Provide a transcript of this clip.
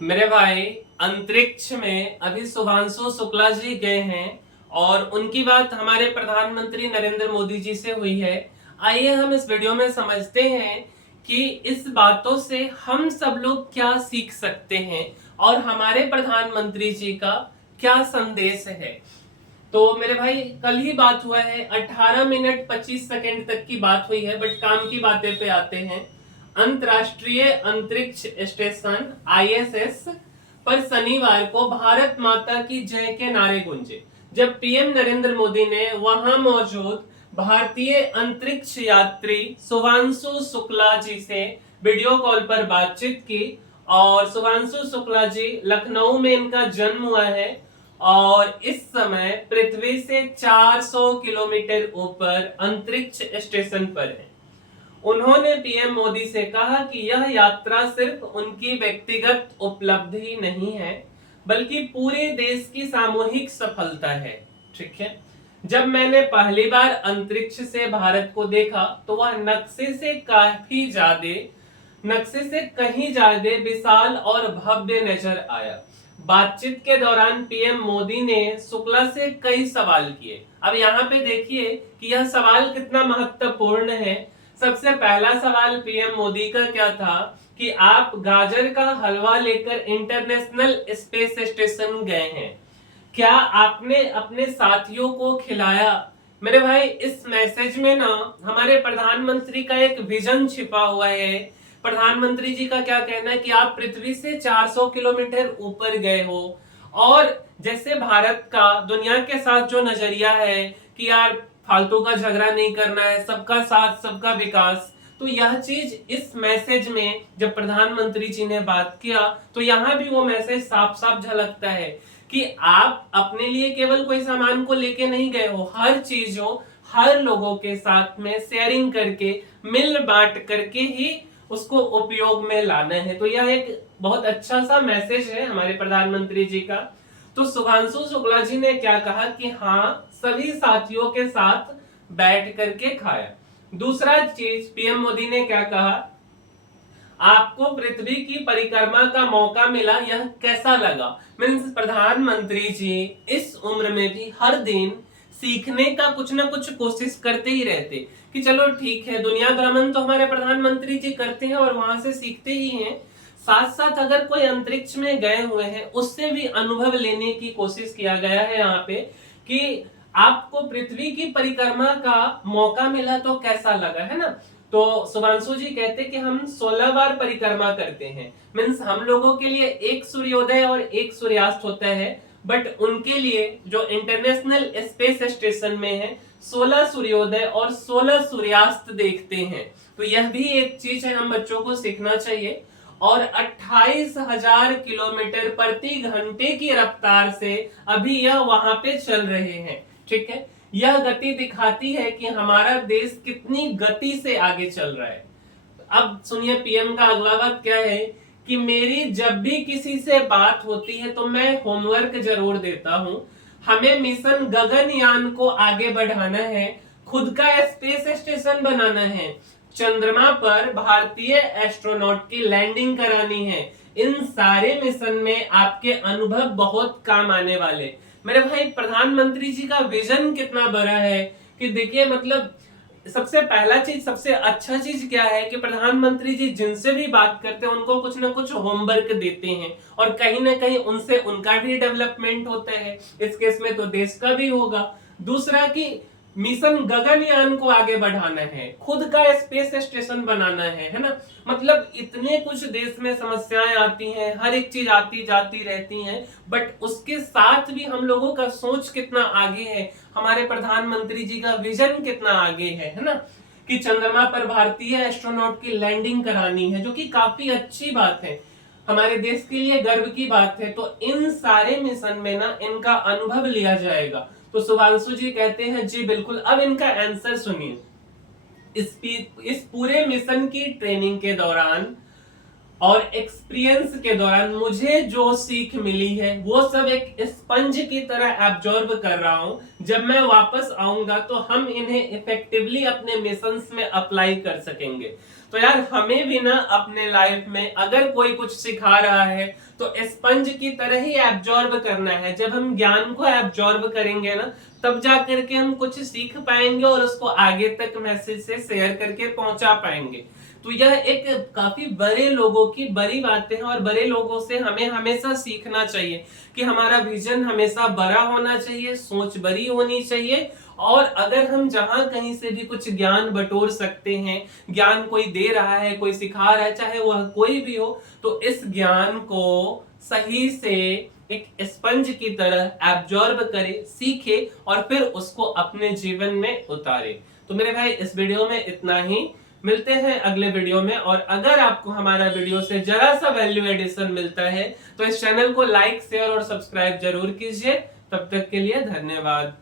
मेरे भाई, अंतरिक्ष में अभी शुभांशु शुक्ला जी गए हैं और उनकी बात हमारे प्रधानमंत्री नरेंद्र मोदी जी से हुई है। आइए हम इस वीडियो में समझते हैं कि इस बातों से हम सब लोग क्या सीख सकते हैं और हमारे प्रधानमंत्री जी का क्या संदेश है। तो मेरे भाई, कल ही बात हुआ है, 18 मिनट 25 सेकंड तक की बात हुई है, बट काम की बातें पे आते हैं। अंतरराष्ट्रीय अंतरिक्ष स्टेशन आईएसएस पर शनिवार को भारत माता की जय के नारे गूंजे, जब पीएम नरेंद्र मोदी ने वहां मौजूद भारतीय अंतरिक्ष यात्री शुभांशु शुक्ला जी से वीडियो कॉल पर बातचीत की। और शुभांशु शुक्ला जी, लखनऊ में इनका जन्म हुआ है और इस समय पृथ्वी से 400 किलोमीटर ऊपर अंतरिक्ष स्टेशन पर है। उन्होंने पीएम मोदी से कहा कि यह यात्रा सिर्फ उनकी व्यक्तिगत उपलब्धि नहीं है, बल्कि पूरे देश की सामूहिक सफलता है। ठीक है। जब मैंने पहली बार अंतरिक्ष से भारत को देखा तो वह नक्शे से कहीं ज्यादा विशाल और भव्य नजर आया। बातचीत के दौरान पीएम मोदी ने शुक्ला से कई सवाल किए। अब यहाँ पे देखिए कि यह सवाल कितना महत्वपूर्ण है। सबसे पहला सवाल पीएम मोदी का क्या था कि आप गाजर का हलवा लेकर इंटरनेशनल स्पेस स्टेशन गए हैं, क्या आपने अपने साथियों को खिलाया? मेरे भाई, इस मैसेज में ना हमारे प्रधानमंत्री का एक विजन छिपा हुआ है। प्रधानमंत्री जी का क्या कहना है कि आप पृथ्वी से 400 किलोमीटर ऊपर गए हो, और जैसे भारत का दुनिया के साथ जो नजरिया है कि यार फालतू का झगड़ा नहीं करना है, सबका साथ सबका विकास, तो यह चीज इस मैसेज में जब प्रधानमंत्री जी ने बात किया तो यहां भी वो मैसेज साफ साफ झलकता है कि आप अपने लिए केवल कोई सामान को लेके नहीं गए हो, हर चीजों हर लोगों के साथ में शेयरिंग करके, मिल बांट करके ही उसको उपयोग में लाना है। तो यह एक बहुत अच्छा सा मैसेज है हमारे प्रधानमंत्री जी का। तो शुभांशु शुक्ला जी ने क्या कहा कि हाँ, सभी साथियों के साथ बैठ करके खाया। दूसरा चीज पीएम मोदी ने क्या कहा, आपको पृथ्वी की परिक्रमा का मौका मिला, यह कैसा लगा? मीन्स प्रधानमंत्री जी इस उम्र में भी हर दिन सीखने का कुछ ना कुछ कोशिश करते ही रहते कि चलो ठीक है, दुनिया भ्रमण तो हमारे प्रधानमंत्री जी करते हैं और वहां से सीखते ही हैं, साथ साथ अगर कोई अंतरिक्ष में गए हुए हैं उससे भी अनुभव लेने की कोशिश किया गया है यहाँ पे कि आपको पृथ्वी की परिक्रमा का मौका मिला तो कैसा लगा, है ना। तो शुभांशु जी कहते कि हम 16 बार परिक्रमा करते हैं। मीन्स हम लोगों के लिए एक सूर्योदय और एक सूर्यास्त होता है, बट उनके लिए जो इंटरनेशनल स्पेस स्टेशन में है 16 सूर्योदय और 16 सूर्यास्त देखते हैं। तो यह भी एक चीज है, हम बच्चों को सीखना चाहिए। और 28,000 किलोमीटर प्रति घंटे की रफ्तार से अभी यह वहां पे चल रहे हैं। ठीक है। यह गति दिखाती है कि हमारा देश कितनी गति से आगे चल रहा है। अब सुनिए पीएम का अगला बात क्या है कि मेरी जब भी किसी से बात होती है तो मैं होमवर्क जरूर देता हूं। हमें मिशन गगनयान को आगे बढ़ाना है, खुद का स्पेस स्टेशन बनाना है, चंद्रमा पर भारतीय एस्ट्रोनॉट की लैंडिंग करानी है। इन सारे मिशन में आपके अनुभव बहुत काम आने वाले। मेरे भाई, प्रधानमंत्री जी का विजन कितना बड़ा है कि देखिए, मतलब सबसे पहला चीज, सबसे अच्छा चीज क्या है कि प्रधानमंत्री जी जिनसे भी बात करते हैं उनको कुछ ना कुछ होमवर्क देते हैं और कहीं ना कहीं उनसे उनका भी डेवलपमेंट होता है, इस केस में तो देश का भी होगा। दूसरा कि मिशन गगनयान को आगे बढ़ाना है, खुद का स्पेस स्टेशन बनाना है ना। मतलब इतने कुछ देश में समस्याएं आती हैं, हर एक चीज आती जाती रहती हैं, बट उसके साथ भी हम लोगों का सोच कितना आगे है, हमारे प्रधानमंत्री जी का विजन कितना आगे है ना, कि चंद्रमा पर भारतीय एस्ट्रोनॉट की लैंडिंग करानी है, जो कि काफी अच्छी बात है, हमारे देश के लिए गर्व की बात है। तो इन सारे मिशन में ना इनका अनुभव लिया जाएगा। तो शुभांशु जी कहते हैं जी बिल्कुल। अब इनका आंसर सुनिए। इस पूरे मिशन की ट्रेनिंग के दौरान और एक्सपीरियंस के दौरान मुझे जो सीख मिली है वो सब एक स्पंज की तरह एब्जॉर्ब कर रहा हूं। जब मैं वापस आऊंगा तो हम इन्हें इफेक्टिवली अपने मिशंस में अप्लाई कर सकेंगे। तो यार हमें भी ना अपने लाइफ में अगर कोई कुछ सिखा रहा है तो स्पंज की तरह ही एब्जॉर्ब करना है। जब हम ज्ञान को एब्जॉर्ब करेंगे ना तब जा करके हम कुछ सीख पाएंगे और उसको आगे तक मैसेज से शेयर करके पहुंचा पाएंगे। तो यह एक काफी बड़े लोगों की बड़ी बातें हैं और बड़े लोगों से हमें हमेशा सीखना चाहिए कि हमारा विजन हमेशा बड़ा होना चाहिए, सोच बड़ी होनी चाहिए। और अगर हम जहां कहीं से भी कुछ ज्ञान बटोर सकते हैं, ज्ञान कोई दे रहा है, कोई सिखा रहा है, चाहे वह कोई भी हो, तो इस ज्ञान को सही से एक स्पंज की तरह एब्जॉर्ब करे, सीखे और फिर उसको अपने जीवन में उतारे। तो मेरे भाई इस वीडियो में इतना ही। मिलते हैं अगले वीडियो में। और अगर आपको हमारा वीडियो से जरा सा वैल्यू एडिशन मिलता है तो इस चैनल को लाइक, शेयर और सब्सक्राइब जरूर कीजिए। तब तक के लिए धन्यवाद।